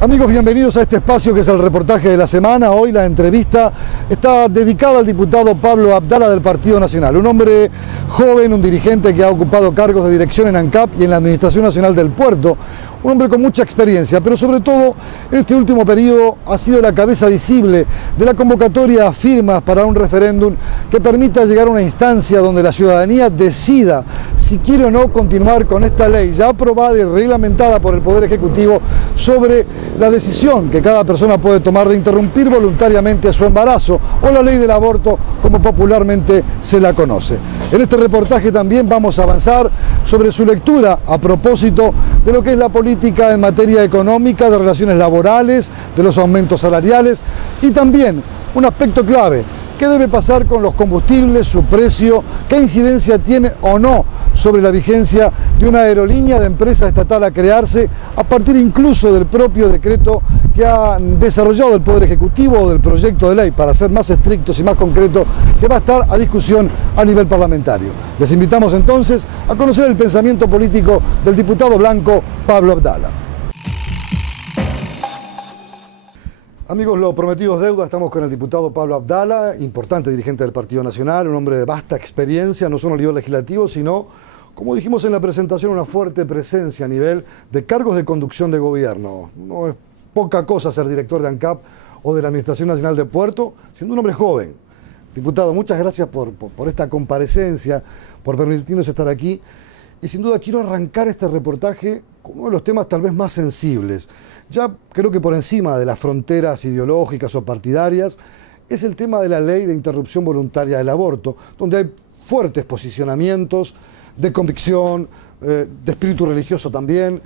Amigos, bienvenidos a este espacio que es el reportaje de la semana. Hoy la entrevista está dedicada al diputado Pablo Abdala del Partido Nacional, un hombre joven, un dirigente que ha ocupado cargos de dirección en ANCAP y en la Administración Nacional del Puerto. Un hombre con mucha experiencia, pero sobre todo en este último periodo ha sido la cabeza visible de la convocatoria a firmas para un referéndum que permita llegar a una instancia donde la ciudadanía decida si quiere o no continuar con esta ley ya aprobada y reglamentada por el Poder Ejecutivo sobre la decisión que cada persona puede tomar de interrumpir voluntariamente su embarazo, o la ley del aborto como popularmente se la conoce. En este reportaje también vamos a avanzar sobre su lectura a propósito de lo que es la política en materia económica, de relaciones laborales, de los aumentos salariales y también un aspecto clave: ¿qué debe pasar con los combustibles, su precio, qué incidencia tiene o no sobre la vigencia de una aerolínea de empresa estatal a crearse a partir incluso del propio decreto que ha desarrollado el Poder Ejecutivo o del proyecto de ley, para ser más estrictos y más concretos, que va a estar a discusión a nivel parlamentario? Les invitamos entonces a conocer el pensamiento político del diputado blanco Pablo Abdala. Amigos, lo prometido es deuda. Estamos con el diputado Pablo Abdala, importante dirigente del Partido Nacional, un hombre de vasta experiencia, no solo a nivel legislativo, sino, como dijimos en la presentación, una fuerte presencia a nivel de cargos de conducción de gobierno. No es poca cosa ser director de ANCAP o de la Administración Nacional de Puerto, siendo un hombre joven. Diputado, muchas gracias por esta comparecencia, por permitirnos estar aquí. Y sin duda quiero arrancar este reportaje con uno de los temas tal vez más sensibles. Ya creo que por encima de las fronteras ideológicas o partidarias, es el tema de la ley de interrupción voluntaria del aborto, donde hay fuertes posicionamientos de convicción, de espíritu religioso también.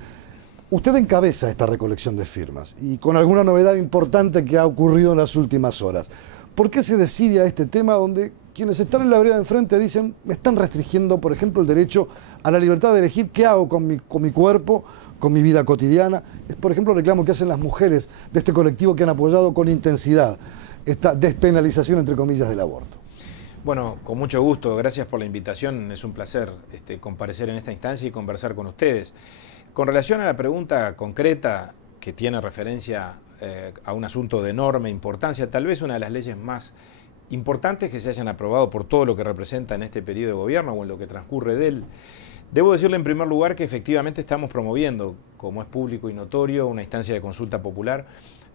Usted encabeza esta recolección de firmas y con alguna novedad importante que ha ocurrido en las últimas horas. ¿Por qué se decide a este tema donde quienes están en la vereda de enfrente dicen: me están restringiendo, por ejemplo, el derecho a la libertad de elegir qué hago con mi cuerpo, con mi vida cotidiana? Es, por ejemplo, el reclamo que hacen las mujeres de este colectivo que han apoyado con intensidad esta despenalización, entre comillas, del aborto. Bueno, con mucho gusto, gracias por la invitación. Es un placer comparecer en esta instancia y conversar con ustedes. Con relación a la pregunta concreta que tiene referencia a un asunto de enorme importancia, tal vez una de las leyes más importantes que se hayan aprobado por todo lo que representa en este periodo de gobierno o en lo que transcurre de él. Debo decirle en primer lugar que efectivamente estamos promoviendo, como es público y notorio, una instancia de consulta popular.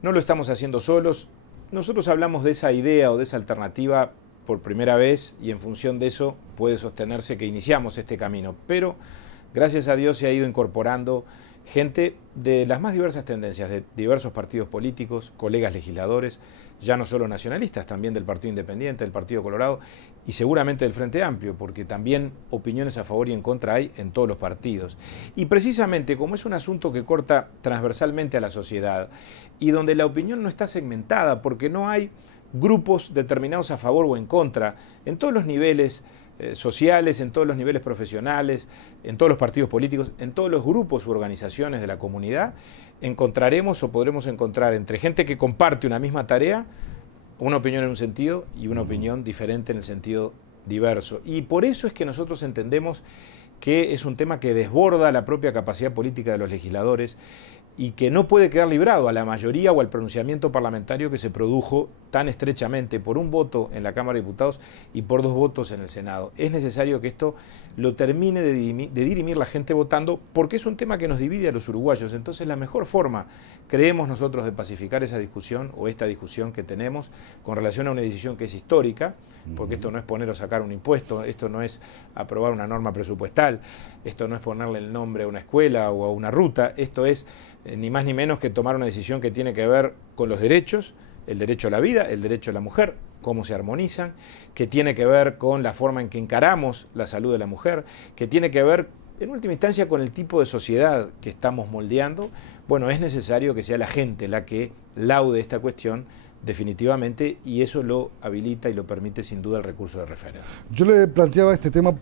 No lo estamos haciendo solos. Nosotros hablamos de esa idea o de esa alternativa por primera vez y en función de eso puede sostenerse que iniciamos este camino. Pero gracias a Dios se ha ido incorporando gente de las más diversas tendencias, de diversos partidos políticos, colegas legisladores, ya no solo nacionalistas, también del Partido Independiente, del Partido Colorado y seguramente del Frente Amplio, porque también opiniones a favor y en contra hay en todos los partidos. Y precisamente como es un asunto que corta transversalmente a la sociedad y donde la opinión no está segmentada, porque no hay grupos determinados a favor o en contra, en todos los niveles sociales, en todos los niveles profesionales, en todos los partidos políticos, en todos los grupos u organizaciones de la comunidad, encontraremos o podremos encontrar entre gente que comparte una misma tarea, una opinión en un sentido y una opinión diferente en el sentido diverso. Y por eso es que nosotros entendemos que es un tema que desborda la propia capacidad política de los legisladores y que no puede quedar librado a la mayoría o al pronunciamiento parlamentario que se produjo tan estrechamente por un voto en la Cámara de Diputados y por 2 votos en el Senado. Es necesario que esto lo termine de dirimir la gente votando, porque es un tema que nos divide a los uruguayos. Entonces la mejor forma, creemos nosotros, de pacificar esa discusión o esta discusión que tenemos con relación a una decisión que es histórica, porque esto no es poner o sacar un impuesto, esto no es aprobar una norma presupuestal, esto no es ponerle el nombre a una escuela o a una ruta, esto es ni más ni menos que tomar una decisión que tiene que ver con los derechos, el derecho a la vida, el derecho a la mujer, cómo se armonizan, que tiene que ver con la forma en que encaramos la salud de la mujer, que tiene que ver, en última instancia, con el tipo de sociedad que estamos moldeando. Bueno, es necesario que sea la gente la que laude esta cuestión definitivamente, y eso lo habilita y lo permite sin duda el recurso de referéndum. Yo le planteaba este tema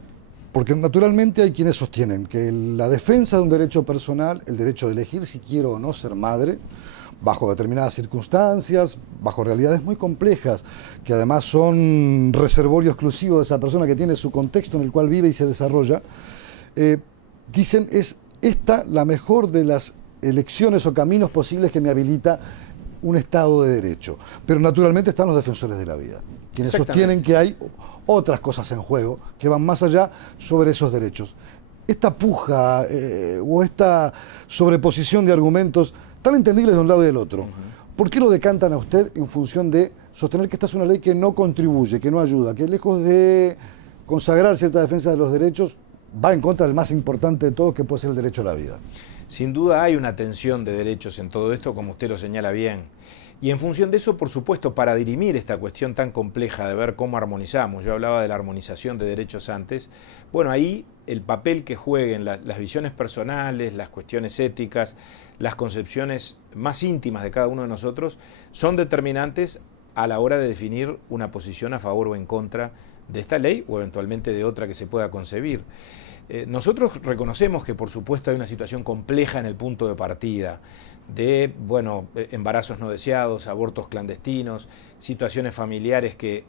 porque naturalmente hay quienes sostienen que la defensa de un derecho personal, el derecho de elegir si quiero o no ser madre, bajo determinadas circunstancias, bajo realidades muy complejas, que además son reservorio exclusivo de esa persona que tiene su contexto en el cual vive y se desarrolla, dicen es esta la mejor de las elecciones o caminos posibles que me habilita un Estado de Derecho. Pero naturalmente están los defensores de la vida, quienes sostienen que hay otras cosas en juego que van más allá sobre esos derechos. Esta puja o esta sobreposición de argumentos tan entendibles de un lado y del otro, ¿por qué lo decantan a usted en función de sostener que esta es una ley que no contribuye, que no ayuda, que lejos de consagrar cierta defensa de los derechos, va en contra del más importante de todos, que puede ser el derecho a la vida? Sin duda hay una tensión de derechos en todo esto, como usted lo señala bien. Y en función de eso, por supuesto, para dirimir esta cuestión tan compleja de ver cómo armonizamos, yo hablaba de la armonización de derechos antes, bueno, ahí el papel que jueguen las visiones personales, las cuestiones éticas, las concepciones más íntimas de cada uno de nosotros, son determinantes a la hora de definir una posición a favor o en contra de esta ley o eventualmente de otra que se pueda concebir. Nosotros reconocemos que por supuesto hay una situación compleja en el punto de partida de, bueno, embarazos no deseados, abortos clandestinos, situaciones familiares que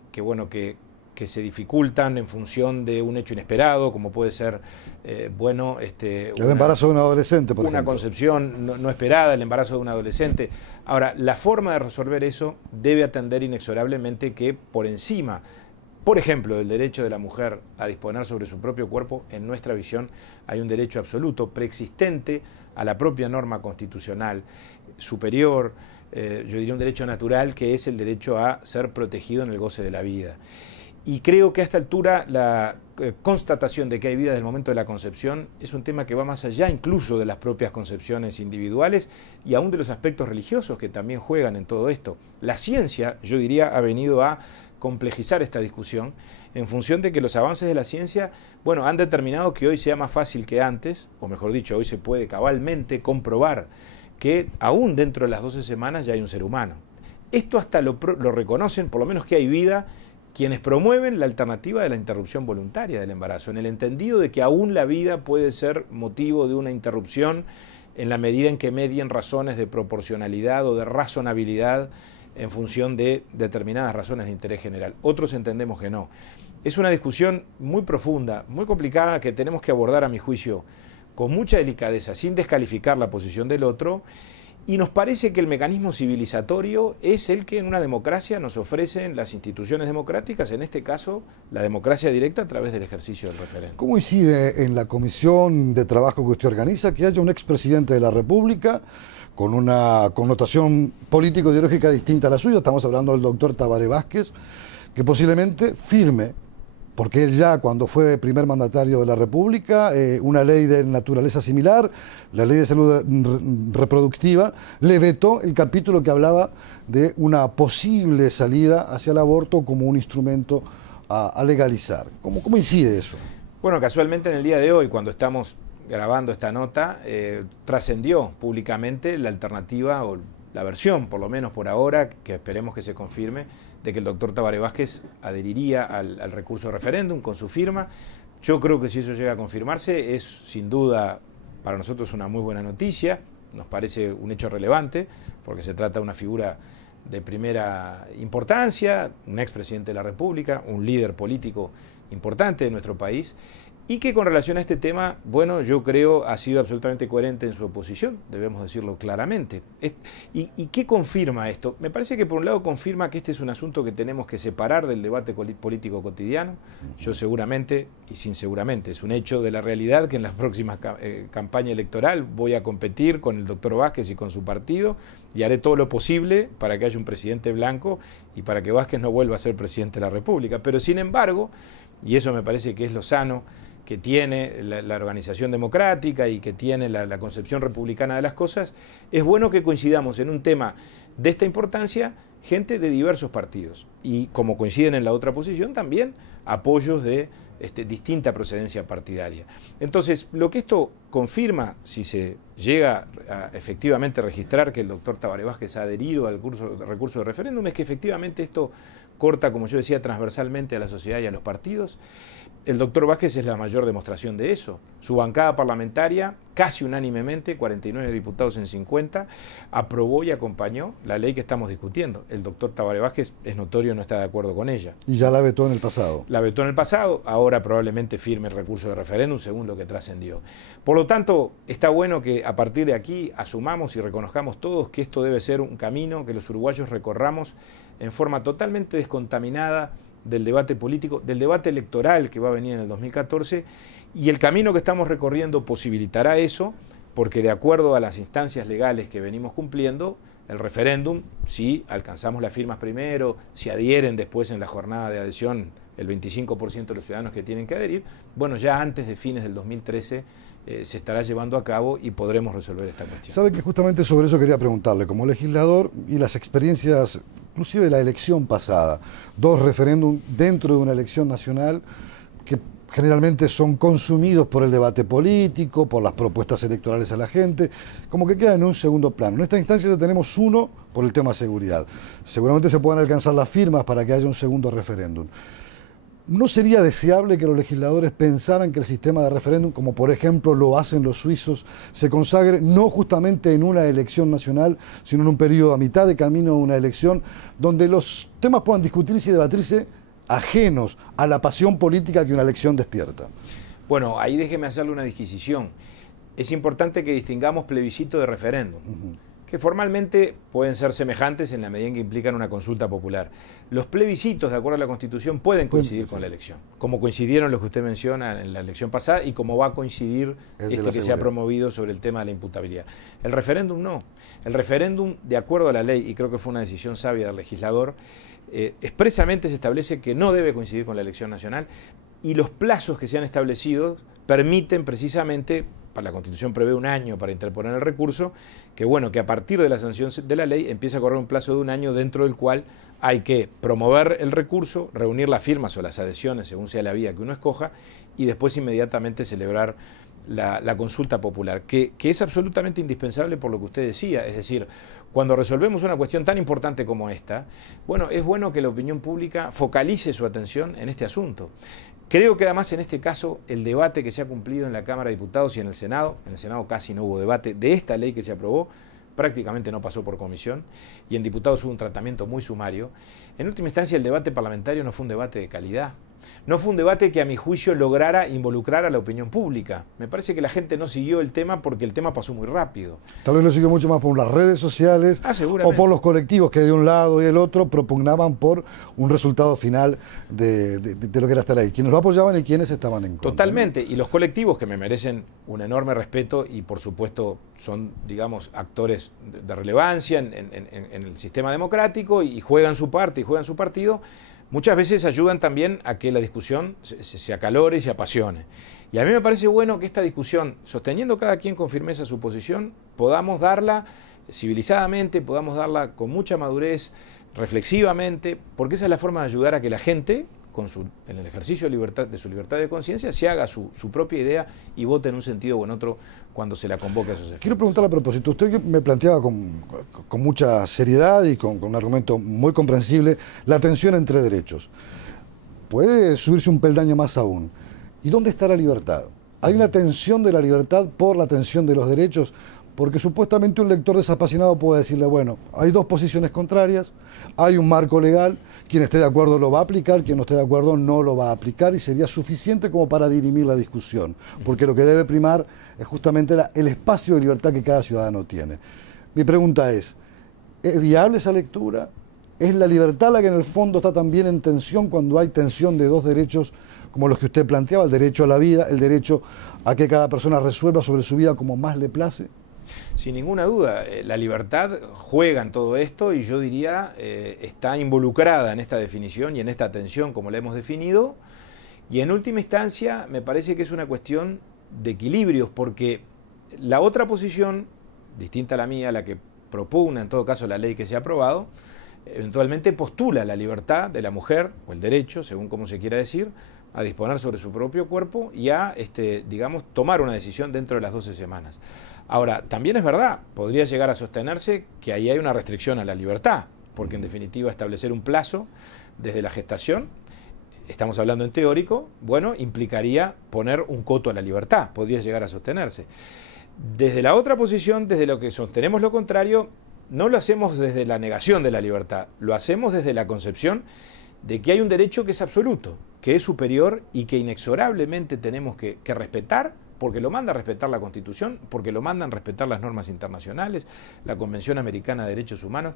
se dificultan en función de un hecho inesperado, como puede ser, el embarazo de un adolescente, por ejemplo. Una concepción no esperada, el embarazo de un adolescente. Ahora, la forma de resolver eso debe atender inexorablemente que por encima, por ejemplo, del derecho de la mujer a disponer sobre su propio cuerpo, en nuestra visión hay un derecho absoluto, preexistente a la propia norma constitucional, superior, yo diría un derecho natural, que es el derecho a ser protegido en el goce de la vida. Y creo que a esta altura la constatación de que hay vida desde el momento de la concepción es un tema que va más allá incluso de las propias concepciones individuales y aún de los aspectos religiosos que también juegan en todo esto. La ciencia, yo diría, ha venido a complejizar esta discusión en función de que los avances de la ciencia, bueno, han determinado que hoy sea más fácil que antes, o mejor dicho, hoy se puede cabalmente comprobar que aún dentro de las 12 semanas ya hay un ser humano. Esto hasta lo reconocen, por lo menos que hay vida, quienes promueven la alternativa de la interrupción voluntaria del embarazo, en el entendido de que aún la vida puede ser motivo de una interrupción en la medida en que medien razones de proporcionalidad o de razonabilidad en función de determinadas razones de interés general. Otros entendemos que no. Es una discusión muy profunda, muy complicada, que tenemos que abordar, a mi juicio, con mucha delicadeza, sin descalificar la posición del otro, y nos parece que el mecanismo civilizatorio es el que en una democracia nos ofrecen las instituciones democráticas, en este caso la democracia directa a través del ejercicio del referéndum. ¿Cómo incide en la comisión de trabajo que usted organiza que haya un expresidente de la República con una connotación político-ideológica distinta a la suya? Estamos hablando del doctor Tabaré Vázquez, que posiblemente firme, porque él ya cuando fue primer mandatario de la República, una ley de naturaleza similar, la ley de salud reproductiva, le vetó el capítulo que hablaba de una posible salida hacia el aborto como un instrumento a legalizar. ¿Cómo incide eso? Bueno, casualmente en el día de hoy, cuando estamos grabando esta nota, trascendió públicamente la alternativa o la versión, por lo menos por ahora, que esperemos que se confirme, de que el doctor Tabaré Vázquez adheriría al recurso de referéndum con su firma. Yo creo que si eso llega a confirmarse es sin duda para nosotros una muy buena noticia, nos parece un hecho relevante, porque se trata de una figura de primera importancia, un expresidente de la República, un líder político importante de nuestro país, y que con relación a este tema, bueno, yo creo ha sido absolutamente coherente en su oposición, debemos decirlo claramente. ¿Y qué confirma esto? Me parece que por un lado confirma que este es un asunto que tenemos que separar del debate político cotidiano. Yo seguramente, y sin seguramente, es un hecho de la realidad que en la próxima campaña electoral voy a competir con el doctor Vázquez y con su partido, y haré todo lo posible para que haya un presidente blanco y para que Vázquez no vuelva a ser presidente de la República. Pero sin embargo, y eso me parece que es lo sano que tiene la organización democrática y que tiene la concepción republicana de las cosas, es bueno que coincidamos en un tema de esta importancia, gente de diversos partidos. Y como coinciden en la otra posición, también apoyos de distinta procedencia partidaria. Entonces, lo que esto confirma, si se llega a efectivamente registrar que el doctor Tabaré Vázquez ha adherido al recurso de referéndum, es que efectivamente esto corta, como yo decía, transversalmente a la sociedad y a los partidos. El doctor Vázquez es la mayor demostración de eso. Su bancada parlamentaria casi unánimemente, 49 diputados en 50, aprobó y acompañó la ley que estamos discutiendo. El doctor Tabaré Vázquez, es notorio, no está de acuerdo con ella. Y ya la vetó en el pasado. La vetó en el pasado, ahora probablemente firme el recurso de referéndum, según lo que trascendió. Por lo tanto, está bueno que a partir de aquí asumamos y reconozcamos todos que esto debe ser un camino que los uruguayos recorramos en forma totalmente descontaminada del debate político, del debate electoral que va a venir en el 2014, y el camino que estamos recorriendo posibilitará eso, porque de acuerdo a las instancias legales que venimos cumpliendo, el referéndum, si alcanzamos las firmas primero, si adhieren después en la jornada de adhesión el 25% de los ciudadanos que tienen que adherir, bueno, ya antes de fines del 2013 se estará llevando a cabo y podremos resolver esta cuestión. Sabe que justamente sobre eso quería preguntarle, como legislador y las experiencias, inclusive de la elección pasada, 2 referéndums dentro de una elección nacional que generalmente son consumidos por el debate político, por las propuestas electorales a la gente, como que quedan en un segundo plano. En esta instancia ya tenemos uno por el tema seguridad. Seguramente se puedan alcanzar las firmas para que haya un segundo referéndum. ¿No sería deseable que los legisladores pensaran que el sistema de referéndum, como por ejemplo lo hacen los suizos, se consagre no justamente en una elección nacional, sino en un periodo a mitad de camino de una elección, donde los temas puedan discutirse y debatirse ajenos a la pasión política que una elección despierta? Bueno, ahí déjeme hacerle una disquisición. Es importante que distingamos plebiscito de referéndum, que formalmente pueden ser semejantes en la medida en que implican una consulta popular. Los plebiscitos, de acuerdo a la Constitución, pueden coincidir con la elección, como coincidieron los que usted menciona en la elección pasada y como va a coincidir este que se ha promovido sobre el tema de la imputabilidad. El referéndum no. El referéndum, de acuerdo a la ley, y creo que fue una decisión sabia del legislador, expresamente se establece que no debe coincidir con la elección nacional, y los plazos que se han establecido permiten precisamente, la Constitución prevé 1 año para interponer el recurso, que bueno, que a partir de la sanción de la ley empieza a correr un plazo de 1 año dentro del cual hay que promover el recurso, reunir las firmas o las adhesiones según sea la vía que uno escoja, y después inmediatamente celebrar la consulta popular, que es absolutamente indispensable por lo que usted decía. Es decir, cuando resolvemos una cuestión tan importante como esta, bueno, es bueno que la opinión pública focalice su atención en este asunto. Creo que además en este caso el debate que se ha cumplido en la Cámara de Diputados y en el Senado casi no hubo debate de esta ley que se aprobó, prácticamente no pasó por comisión, y en diputados hubo un tratamiento muy sumario. En última instancia el debate parlamentario no fue un debate de calidad. No fue un debate que a mi juicio lograra involucrar a la opinión pública. Me parece que la gente no siguió el tema porque el tema pasó muy rápido. Tal vez lo siguió mucho más por las redes sociales o por los colectivos que de un lado y el otro propugnaban por un resultado final de lo que era esta ley. Quienes lo apoyaban y quienes estaban en contra. Totalmente. Y los colectivos, que me merecen un enorme respeto y por supuesto son, digamos, actores de relevancia en el sistema democrático y juegan su parte y juegan su partido, muchas veces ayudan también a que la discusión se acalore y se apasione. Y a mí me parece bueno que esta discusión, sosteniendo cada quien con firmeza su posición, podamos darla civilizadamente, podamos darla con mucha madurez, reflexivamente, porque esa es la forma de ayudar a que la gente, en el ejercicio de su libertad de conciencia, se haga su propia idea y vote en un sentido o en otro cuando se la convoque a esos efectos. Quiero preguntarle a propósito, usted me planteaba con mucha seriedad y con un argumento muy comprensible la tensión entre derechos. Puede subirse un peldaño más aún. ¿Y dónde está la libertad? Hay una tensión de la libertad por la tensión de los derechos, porque supuestamente un lector desapasionado puede decirle, bueno, hay 2 posiciones contrarias, hay un marco legal, quien esté de acuerdo lo va a aplicar, quien no esté de acuerdo no lo va a aplicar, y sería suficiente como para dirimir la discusión, porque lo que debe primar es justamente el espacio de libertad que cada ciudadano tiene. Mi pregunta ¿es viable esa lectura? ¿Es la libertad la que en el fondo está también en tensión cuando hay tensión de 2 derechos como los que usted planteaba, el derecho a la vida, el derecho a que cada persona resuelva sobre su vida como más le place? Sin ninguna duda, la libertad juega en todo esto y yo diría está involucrada en esta definición y en esta tensión como la hemos definido, y en última instancia me parece que es una cuestión de equilibrios, porque la otra posición, distinta a la mía, la que propugna en todo caso la ley que se ha aprobado, eventualmente postula la libertad de la mujer, o el derecho, según como se quiera decir, a disponer sobre su propio cuerpo y a, digamos, tomar una decisión dentro de las 12 semanas. Ahora, también es verdad, podría llegar a sostenerse que ahí hay una restricción a la libertad, porque en definitiva establecer un plazo desde la gestación, estamos hablando en teórico, bueno, implicaría poner un coto a la libertad, podría llegar a sostenerse. Desde la otra posición, desde lo que sostenemos lo contrario, no lo hacemos desde la negación de la libertad, lo hacemos desde la concepción de que hay un derecho que es absoluto, que es superior y que inexorablemente tenemos que respetar, porque lo manda a respetar la Constitución, porque lo mandan a respetar las normas internacionales, la Convención Americana de Derechos Humanos,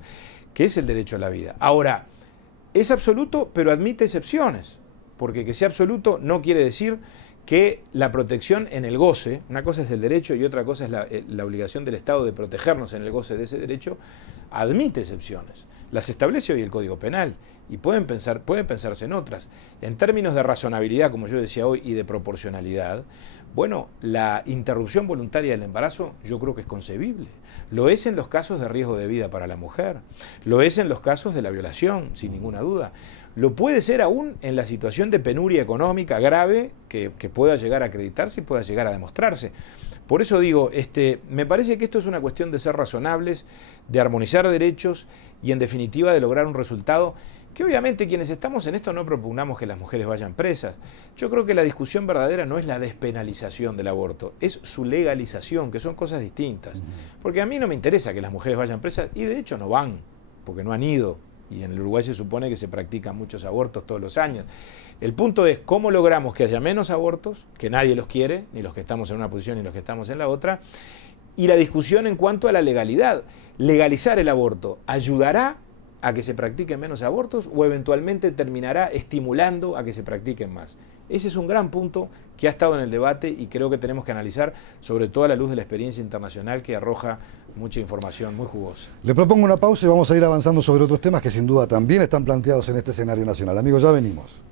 que es el derecho a la vida. Ahora, es absoluto, pero admite excepciones, porque que sea absoluto no quiere decir que la protección en el goce, una cosa es el derecho y otra cosa es la obligación del Estado de protegernos en el goce de ese derecho, admite excepciones. Las establece hoy el Código Penal y pueden pensarse en otras. En términos de razonabilidad, como yo decía hoy, y de proporcionalidad, bueno, la interrupción voluntaria del embarazo yo creo que es concebible. Lo es en los casos de riesgo de vida para la mujer, lo es en los casos de la violación, sin ninguna duda. Lo puede ser aún en la situación de penuria económica grave que pueda llegar a acreditarse y pueda llegar a demostrarse. Por eso digo, me parece que esto es una cuestión de ser razonables, de armonizar derechos y en definitiva de lograr un resultado que obviamente quienes estamos en esto no propugnamos que las mujeres vayan presas. Yo creo que la discusión verdadera no es la despenalización del aborto, es su legalización, que son cosas distintas. Porque a mí no me interesa que las mujeres vayan presas y de hecho no van, porque no han ido. Y en el Uruguay se supone que se practican muchos abortos todos los años. El punto es cómo logramos que haya menos abortos, que nadie los quiere, ni los que estamos en una posición ni los que estamos en la otra, y la discusión en cuanto a la legalidad. Legalizar el aborto ayudará a que se practiquen menos abortos o eventualmente terminará estimulando a que se practiquen más. Ese es un gran punto que ha estado en el debate y creo que tenemos que analizar, sobre todo a la luz de la experiencia internacional que arroja mucha información muy jugosa. Le propongo una pausa y vamos a ir avanzando sobre otros temas que sin duda también están planteados en este escenario nacional. Amigos, ya venimos.